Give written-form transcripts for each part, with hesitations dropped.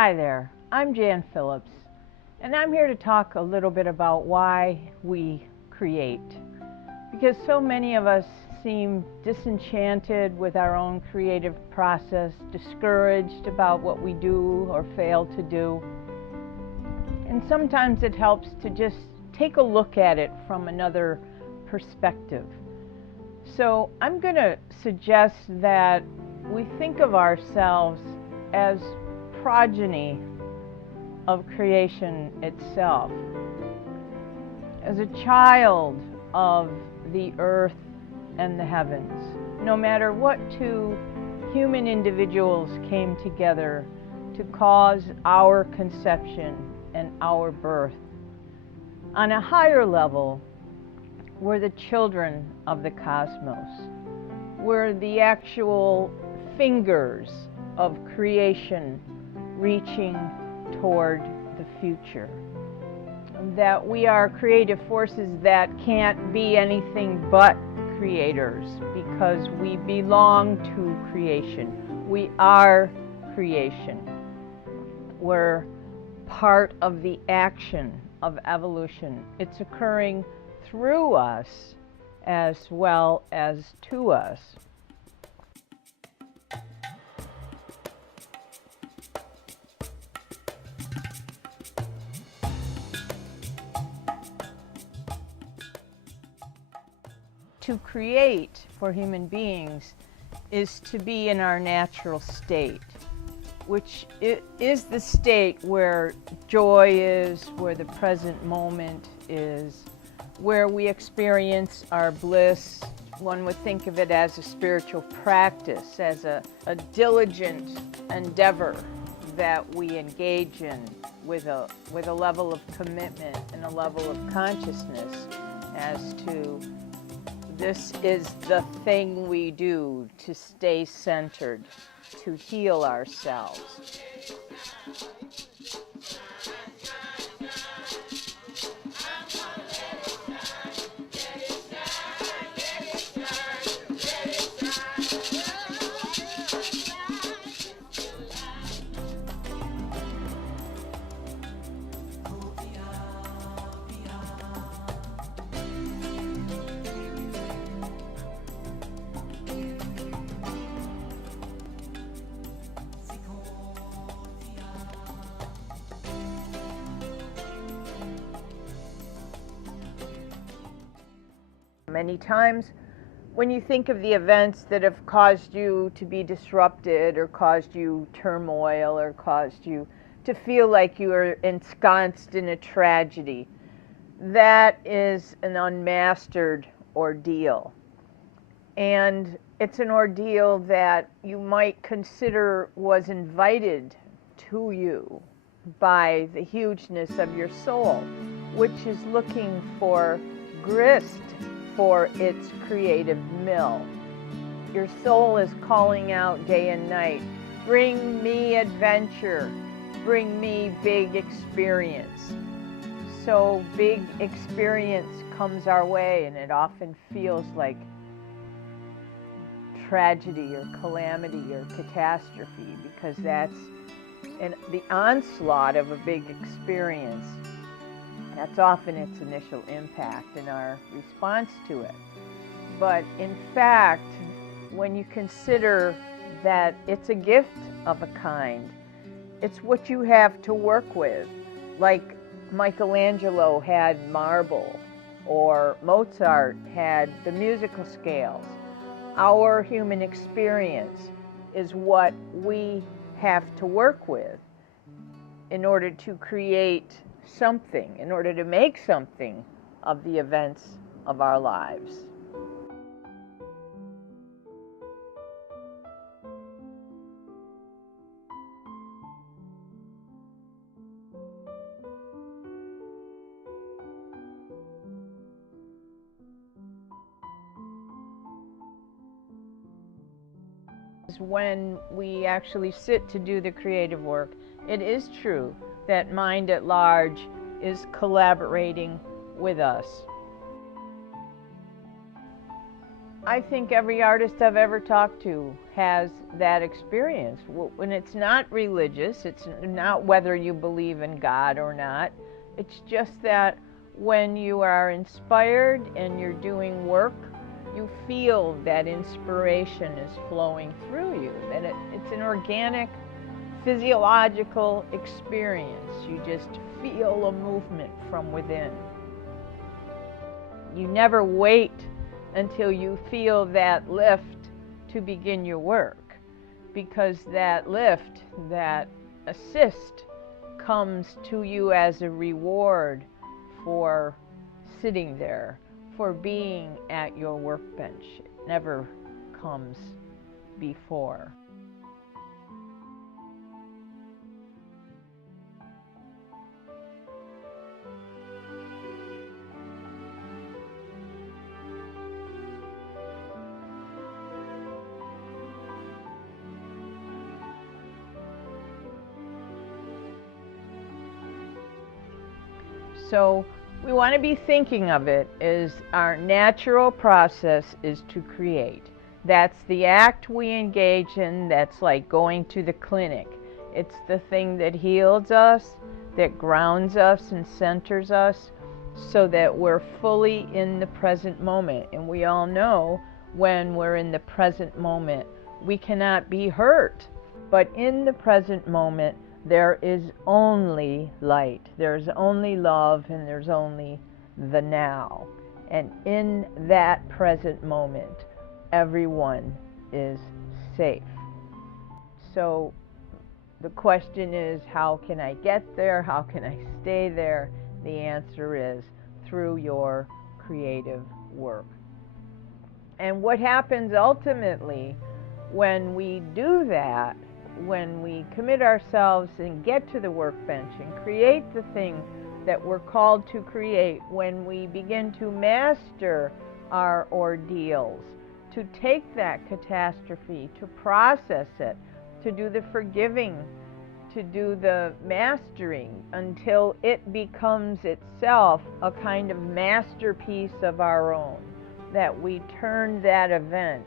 Hi there, I'm Jan Phillips, and I'm here to talk a little bit about why we create. Because so many of us seem disenchanted with our own creative process, discouraged about what we do or fail to do. And sometimes it helps to just take a look at it from another perspective. So I'm going to suggest that we think of ourselves as progeny of creation itself, as a child of the earth and the heavens. No matter what two human individuals came together to cause our conception and our birth, on a higher level, we're the children of the cosmos. We're the actual fingers of creation reaching toward the future. That we are creative forces that can't be anything but creators because we belong to creation. We are creation. We're part of the action of evolution. It's occurring through us as well as to us. To create for human beings is to be in our natural state, which is the state where joy is, where the present moment is, where we experience our bliss. One would think of it as a spiritual practice, as a diligent endeavor that we engage in with a level of commitment and a level of consciousness as to this is the thing we do to stay centered, to heal ourselves. Many times when you think of the events that have caused you to be disrupted or caused you turmoil or caused you to feel like you are ensconced in a tragedy, that is an unmastered ordeal. And it's an ordeal that you might consider was invited to you by the hugeness of your soul, which is looking for grist for its creative mill. Your soul is calling out day and night, bring me adventure, bring me big experience. So big experience comes our way, and it often feels like tragedy or calamity or catastrophe, because that's the onslaught of a big experience. That's often its initial impact and our response to it. But in fact, when you consider that it's a gift of a kind, it's what you have to work with. Like Michelangelo had marble, or Mozart had the musical scales. Our human experience is what we have to work with in order to create something, in order to make something of the events of our lives. When we actually sit to do the creative work, it is true that mind at large is collaborating with us. I think every artist I've ever talked to has that experience. When it's not religious, it's not whether you believe in God or not. It's just that when you are inspired and you're doing work, you feel that inspiration is flowing through you, that it's an organic, physiological experience. You just feel a movement from within. You never wait until you feel that lift to begin your work, because that lift, that assist, comes to you as a reward for sitting there, for being at your workbench. It never comes before. So we want to be thinking of it as our natural process is to create. That's the act we engage in. That's like going to the clinic. It's the thing that heals us, that grounds us and centers us, so that we're fully in the present moment. And we all know when we're in the present moment, we cannot be hurt. But in the present moment, there is only light, there's only love, and there's only the now. And in that present moment, everyone is safe. So the question is, how can I get there? How can I stay there? The answer is through your creative work. And what happens ultimately when we do that, when we commit ourselves and get to the workbench and create the thing that we're called to create, when we begin to master our ordeals, to take that catastrophe, to process it, to do the forgiving, to do the mastering until it becomes itself a kind of masterpiece of our own, that we turn that event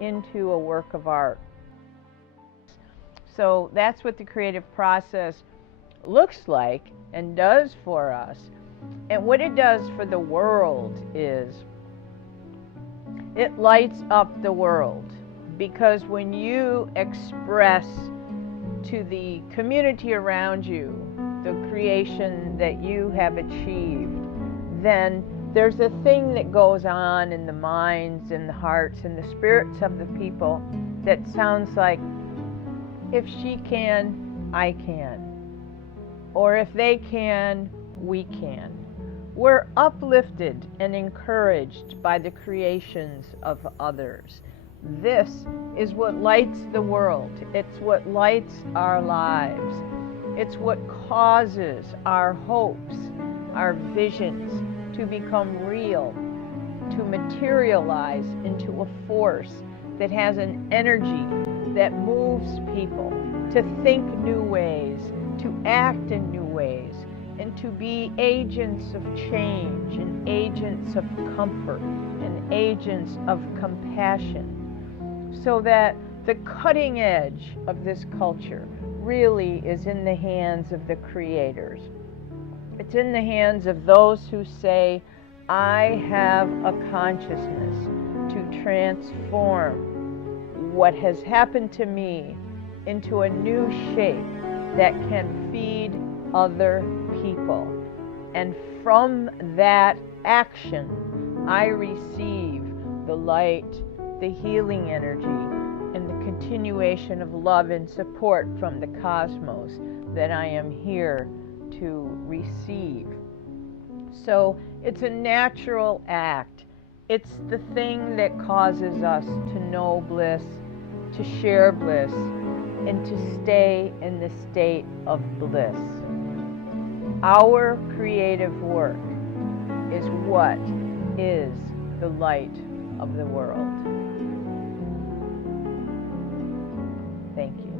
into a work of art. So that's what the creative process looks like and does for us. And what it does for the world is it lights up the world, because when you express to the community around you the creation that you have achieved, then there's a thing that goes on in the minds and the hearts and the spirits of the people that sounds like, if she can, I can. Or if they can, we can. We're uplifted and encouraged by the creations of others. This is what lights the world. It's what lights our lives. It's what causes our hopes, our visions to become real, to materialize into a force that has an energy that moves people to think new ways, to act in new ways, and to be agents of change, and agents of comfort, and agents of compassion, so that the cutting edge of this culture really is in the hands of the creators. It's in the hands of those who say, I have a consciousness to transform what has happened to me into a new shape that can feed other people. And from that action, I receive the light, the healing energy, and the continuation of love and support from the cosmos that I am here to receive. So it's a natural act. It's the thing that causes us to know bliss, to share bliss, and to stay in the state of bliss. Our creative work is what is the light of the world. Thank you.